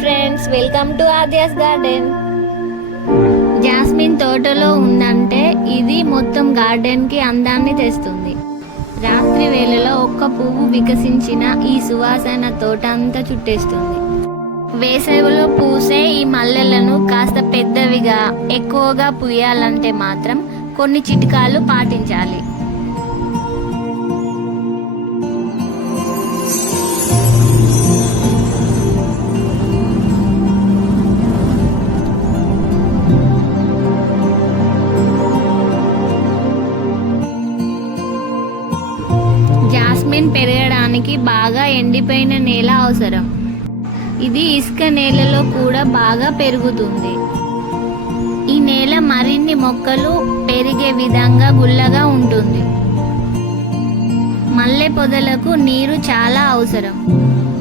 Friends welcome to Aadya's garden jasmine తోటలో ఉందంటే ఇది మొత్తం గార్డెన్కి అందాన్ని తెస్తుంది. రాత్రి వేళలో ఒక్క పువ్వు వికసించిన ఈ సువాసన తోట అంతా చుట్టేస్తుంది. వేసవిలో పూసే ఈ మల్లెలను కాస్త పెద్దవిగా ఎక్కువగా పూయాలంటే మాత్రం కొన్ని చిట్కాలు పాటించాలి. జాస్మిన్ పెరగడానికి బాగా ఎండిపోయిన నేల అవసరం. ఇది ఇసుక నేలలో కూడా బాగా పెరుగుతుంది. ఈ నేల మరిన్ని మొక్కలు పెరిగే విధంగా గుల్లగా ఉంటుంది. మల్లె పొదలకు నీరు చాలా అవసరం.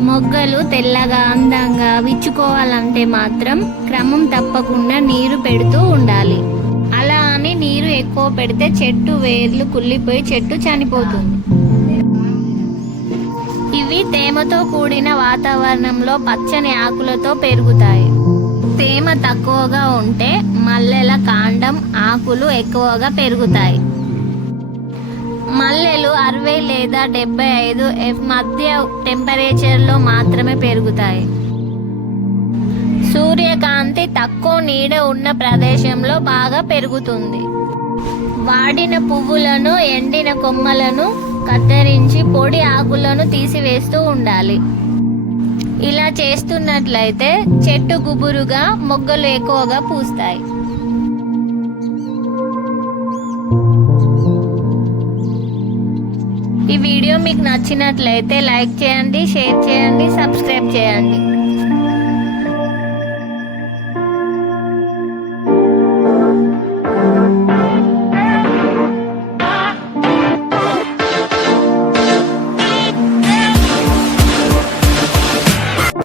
మొగ్గలు తెల్లగా అందంగా విచ్చుకోవాలంటే మాత్రం క్రమం తప్పకుండా నీరు పెడుతూ ఉండాలి. అలా అని నీరు ఎక్కువ పెడితే చెట్టు వేర్లు కుళ్ళిపోయి చెట్టు చనిపోతుంది. తేమతో కూడిన వాతావరణంలో పచ్చని ఆకులతో పెరుగుతాయి. తేమ తక్కువగా ఉంటే మల్లెల కాండం ఆకులు ఎక్కువగా పెరుగుతాయి. మల్లెలు అరవై లేదా డెబ్బై ఐదు ఎఫ్ మధ్య టెంపరేచర్లో మాత్రమే పెరుగుతాయి. సూర్యకాంతి తక్కువ నీడ ఉన్న ప్రదేశంలో బాగా పెరుగుతుంది. వాడిన పువ్వులను ఎండిన కొమ్మలను కత్తిరించి పొడి ఆకులను తీసివేస్తూ ఉండాలి. ఇలా చేస్తున్నట్లయితే చెట్టు గుబురుగా మొగ్గలు ఎక్కువగా పూస్తాయి. ఈ వీడియో మీకు నచ్చినట్లయితే లైక్ చేయండి షేర్ చేయండి సబ్స్క్రైబ్ చేయండి.